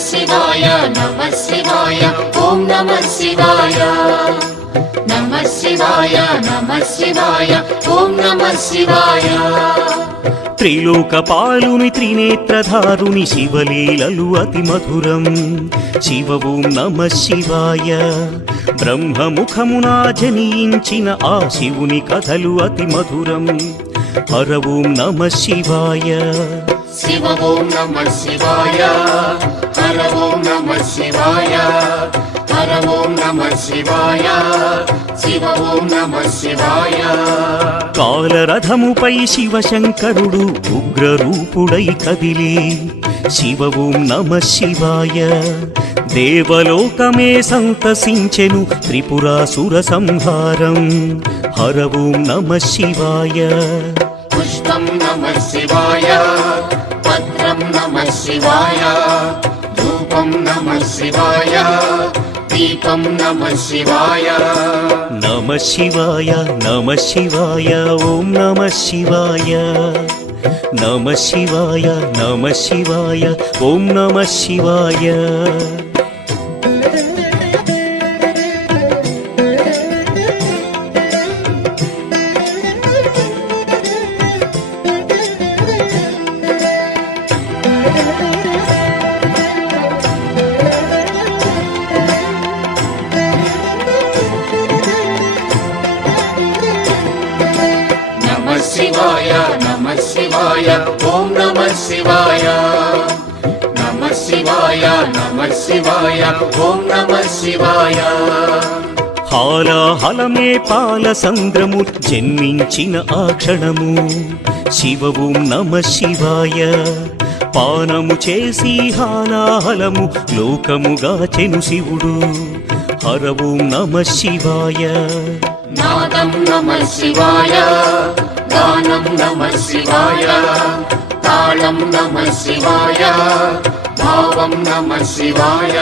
శివాయ నమః శివాయ ఓం నమః శివాయ నమః శివాయ నమః శివాయ ఓం నమః శివాయ త్రిలోకపాలుని త్రినేత్రధారుని శివలీలలు అతి మధురం శివ ఓం నమః శివాయ బ్రహ్మముఖమున జనించిన ఆ శివుని కథలు అతి మధురం హర ఓం నమః శివాయ శివ ఓం నమః శివాయ హర ఓం నమః శివాయ హర ఓం నమః శివాయ శివ ఓం నమః శివాయ కాలరథముపై శివశంకరుడు ఉగ్రరూపుడై కదిలి శివ ఓం నమః శివాయ దేవలోకమే సంతసించెను త్రిపురాసుర సంహారం హర ఓం నమః శివాయ పుష్పం నమః శివాయ పత్రం నమః శివాయ ధూపం నమః శివాయ దీపం నమః శివాయ నమః శివాయ నమః శివాయ ఓం నమః శివాయ నమః శివాయ నమః శివాయ ఓం నమః శివాయ శివాయ నమః శివాయ ఓం నమః శివాయ నమః శివాయ నమః శివాయ ఓం నమః శివాయ హాలాహలమే పాల సంద్రము జన్మించిన ఆ క్షణము శివ ఓం నమః శివాయ పానము చేసి హాలాహలము లోకముగా చెను శివుడు హర ఓం నమః శివాయ నాదం నమః శివాయ గానం నమః శివాయ తాళం నమః శివాయ భావం నమః శివాయ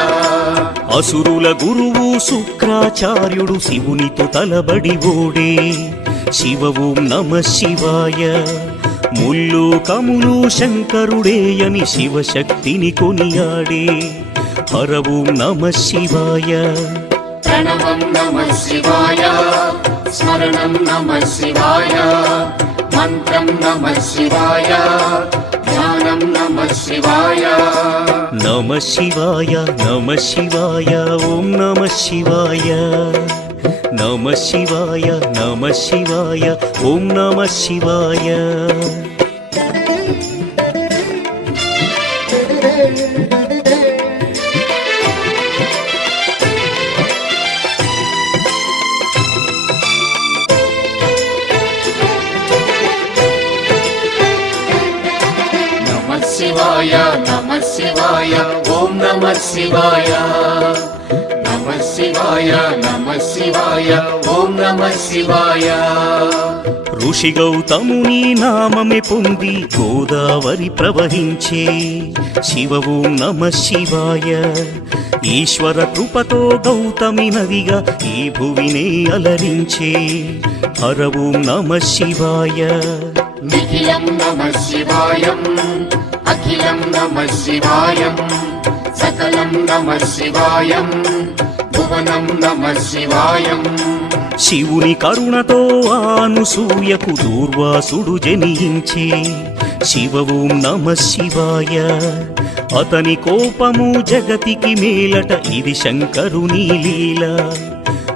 అసురుల గురువు శుక్రాచార్యుడు శివునితో తలబడి ఓడే శివ ఓం నమః శివాయ ముల్లోకములు శంకరుడే అని శివశక్తిని కొనియాడే హర ఓం నమః శివాయ ప్రణవం నమః శివాయ స్మరణం నమః శివాయ మంత్రం నమః శివాయ ధ్యానం నమః శివాయ నమః శివాయ నమః శివాయ ఓం నమః శివాయ నమః శివాయ నమః శివాయ ఓం నమః శివాయ శివాయ నమః శివాయ ఓం నమః శివాయ నమః శివాయ నమః శివాయ ఓం నమః శివాయ ఋషి గౌతముని నామమే పొంది గోదావరి ప్రవహించే శివ ఓం నమః శివాయ ఈశ్వర కృపతో గౌతమి నదిగా ఈ భువినే అలరించే హర ఓం నమః శివాయ నిఖిలం నమః శివాయం అఖిలం నమః శివాయం సకలం నమః శివాయం భువనం నమః శివాయం శివుని కరుణతో అనసూయకు దూర్వాసుడు జనించే శివ ఓం నమః శివాయ అతని కోపము జగతికి మేలట ఇది శంకరుని లీల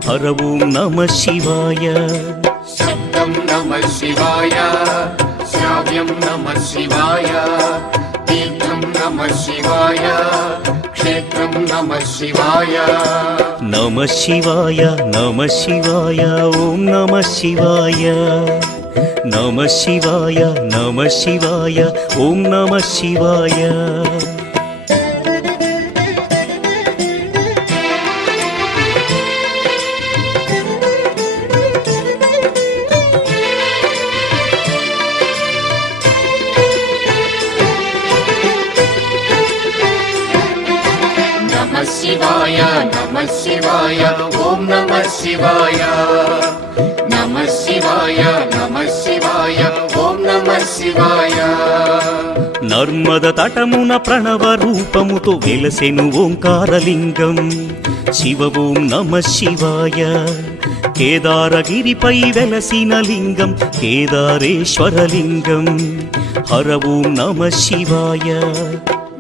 హర ఓం నమః శివాయ శబ్దం నమః శివాయ శ్రావ్యం నమః శివాయ తీర్థం నమః శివాయ క్షేత్రం నమః శివాయ నమః శివాయ నమః శివాయ ఓం నమః శివాయ నమః శివాయ నమః శివాయ ఓం నమః శివాయ నమః శివాయ నమః శివాయ ఓం నమః శివాయ నమః శివాయ నమః శివాయ ఓం నమః శివాయ నర్మద తటమున ప్రణవ రూపముతో వెలసెను ఓంకారలింగం శివ ఓం నమ శివాయ కేదారగిరిపై వెలసిన లింగం కేదారేశ్వరలింగం హర ఓం నమ శివాయ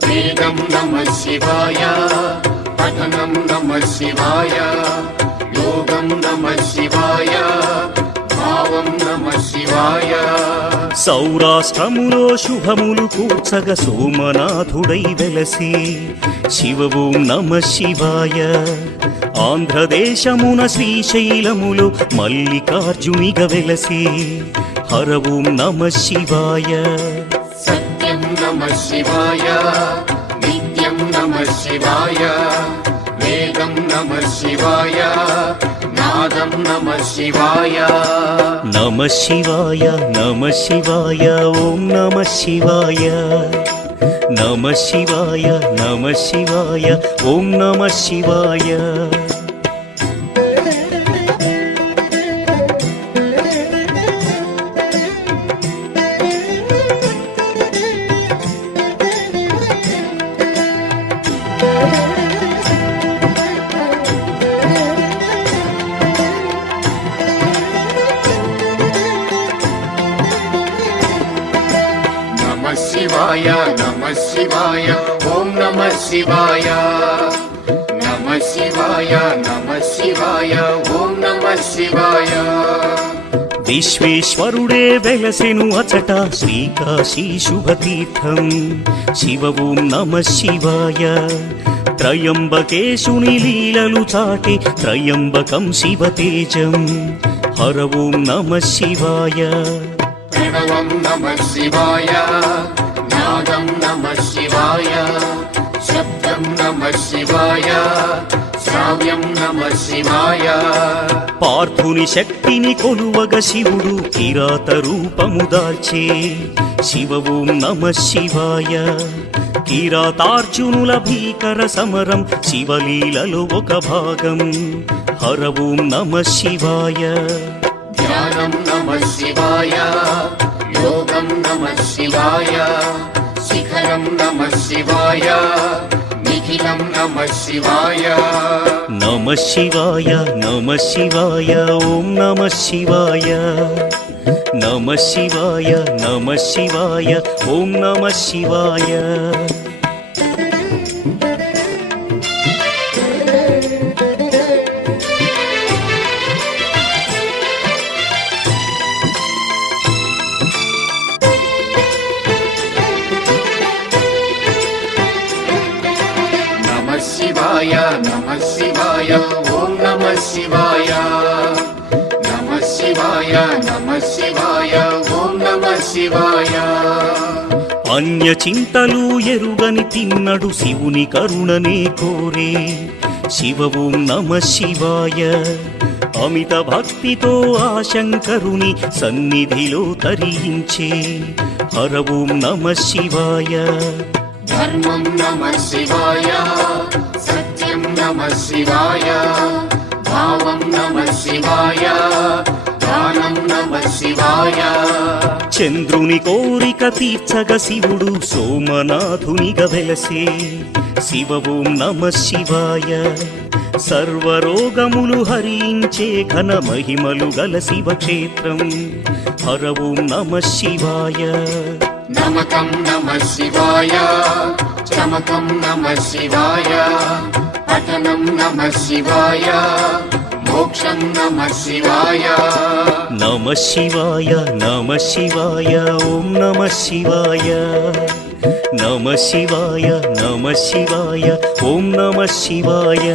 వేదం నమ శివాయ పఠనం నమ శివాయ యోగం నమ శివాయ భావం నమ శివాయ సౌరాష్ట్రములో శుభములు కూర్చగ సోమనాథుడై వెలసి శివ ఓం నమ శివాయ ఆంధ్రదేశమున శ్రీశైలములో మల్లికార్జునిగ వెలసి హర ఓం నమ శివాయ సత్యం నమ శివాయ నిత్యం నమ శివాయ వేదం నమ శివాయ నాదం నమ శివాయ నమ శివాయ నమ శివాయ ఓం నమ శివాయ నమ శివాయ నమ శివాయ ఓం నమ శివాయ నమ శివాయ నమ శివాయ ఓం నమ శివాయ నమ శివాయ నమ శివాయ ఓం నమ శివాయ విశ్వేశ్వరుడే వెలసెను అచట శ్రీకాశీ శుభతీర్థం శివ ఓం నమ శివాయ త్రయంబకేశుని లీలలు చాటి త్రయంబకం శివతేజం హర ఓం నమ శివాయ ప్రణవం నమ శివాయ నాదం నమ శివాయ శబ్దం నమ శివాయ శ్రావ్యం నమ శివాయ పార్థుని శక్తిని కొలువగ శివుడు కిరాత రూపము దాల్చే శివ ఓం నమ శివాయ కిరాతార్జునుల భీకర సమరం శివలీలలో ఒక భాగం హర ఓం నమ శివాయ ధ్యానం నమ శివాయ యోగం నమ శివాయ శిఖరం నమ శివాయ నిఖిలం నమ శివాయ నమ శివాయ నమ శివాయ ఓం నమ శివాయ నమ శివాయ నమ శివాయ ఓం నమ శివాయ నమ శివాయ నమ శివాయ ఓం నమ శివాయ నమ శివాయ నమ శివాయ ఓం నమ శివాయ అన్య చింతలు ఎరుగని తిన్నడు శివుని కరుణనే కోరే శివ ఓం నమ శివాయ అమిత భక్తితో ఆ శంకరుని సన్నిధిలో తరించే హర ఓం నమ శివాయ ధర్మం నమ శివాయ సత్యం నమ శివాయ భావం నమ శివాయ దానం నమ శివాయ చంద్రుని కోరిక తీర్చగ శివుడు సోమనాథునిగా వెలసే శివ ఓం నమ శివాయ సర్వరోగములు హరించే ఘన మహిమలు గల శివక్షేత్రం హర ఓం నమ శివాయ నమకం నమ శివాయ చమకం నమ శివాయ పఠనం నమ శివాయ మోక్షం నమ శివాయ నమ శివాయ నమ శివాయ ఓం నమ శివాయ నమ శివాయ నమ శివాయ ఓం నమ శివాయ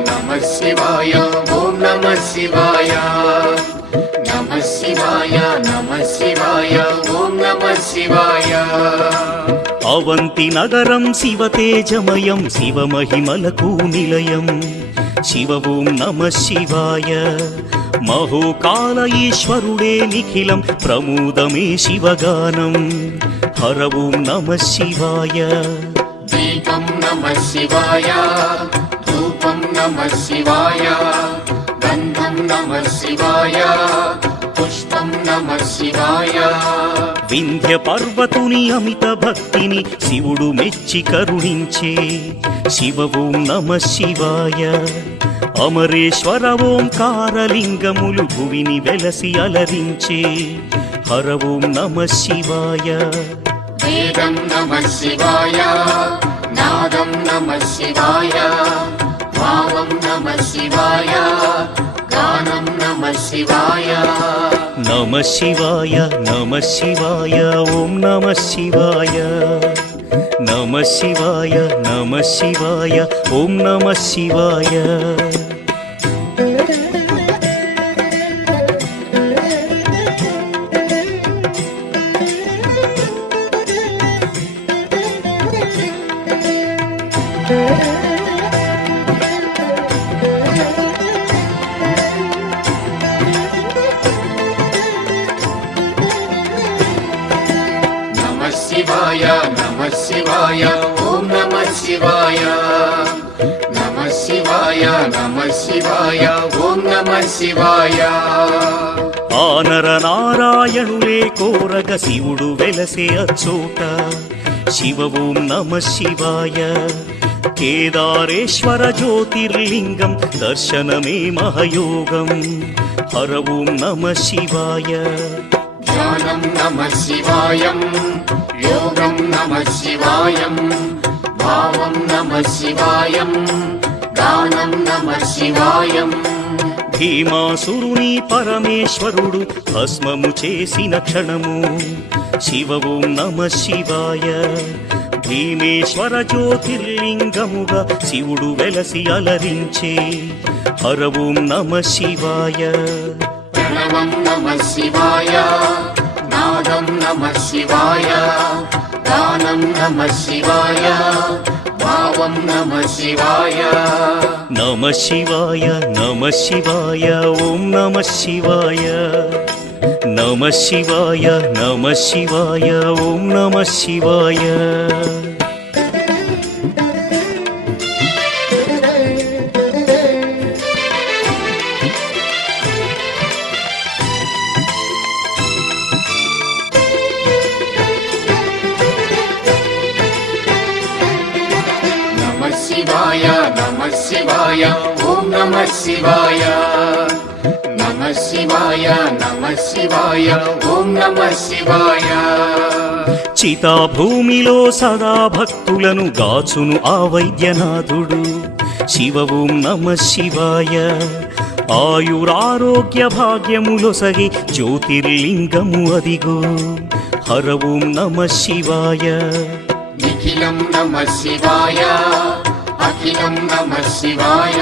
నమ శివాయ ఓం నమ శివాయ నమ శివాయ శివాయ నమః శివాయ ఓం నమః శివాయ అవంతి నగరం శివతేజమయం శివమహిమలకు నిలయం శివ ఓం నమః శివాయ మహోకాల ఈశ్వరుడే నిఖిలం ప్రమోదమే శివగానం హర ఓం నమః శివాయ దీపం నమః శివాయ ధూపం నమః శివాయ గంధం నమః శివాయ పుష్పం నమః శివాయ వింధ్య పర్వతుని అమిత భక్తిని శివుడు మెచ్చి కరుణించే శివ ఓం నమః శివాయ అమరేశ్వర ఓంకారలింగములు భువిని వెలసి అలరించే హర ఓం నమః శివాయ వేదం నమః శివాయ నాదం నమః శివాయ భావం నమః శివాయ గానం నమః శివాయ నమః శివాయ నమః శివాయ ఓం నమః శివాయ నమః శివాయ నమః శివాయ ఓం నమః శివాయ నమః శివాయ నమః శివాయ ఓం నమః శివాయ నమః శివాయ నమః శివాయ ఓం నమః శివాయ ఆనర నారాయణులే కోరగ శివుడు వెలసే అచ్చోట శివ ఓం నమః శివాయ కేదారేశ్వర జ్యోతిర్లింగం దర్శనమే మహయోగం హర ఓం నమః శివాయ ధ్యానం నమః శివాయం యోగం నమః శివాయం భావం నమః శివాయం గానం నమః శివాయం భీమాసురుని పరమేశ్వరుడు భస్మము చేసిన క్షణము శివ ఓం నమః శివాయ భీమేశ్వర జ్యోతిర్లింగముగా శివుడు వెలసి అలరించే హర ఓం నమః శివాయ ప్రణవం నమః శివాయ నాదం నమః శివాయ గానం నమః శివాయ భావం నమః శివాయ నమః శివాయ నమః శివాయ ఓం నమః శివాయ నమః శివాయ నమః శివాయ ఓం నమః శివాయ నమః శివాయ నమః శివాయ ఓం నమః శివాయ నమః శివాయ నమః శివాయ ఓం నమః శివాయ చితాభూమిలో సదా భక్తులను గాచును ఆ వైద్యనాథుడు శివ ఓం నమః శివాయ ఆయురారోగ్య భాగ్యములొసగి జ్యోతిర్లింగము అదిగో హర ఓం నమః శివాయ నిఖిలం నమః శివాయ అఖిలం నమః శివాయ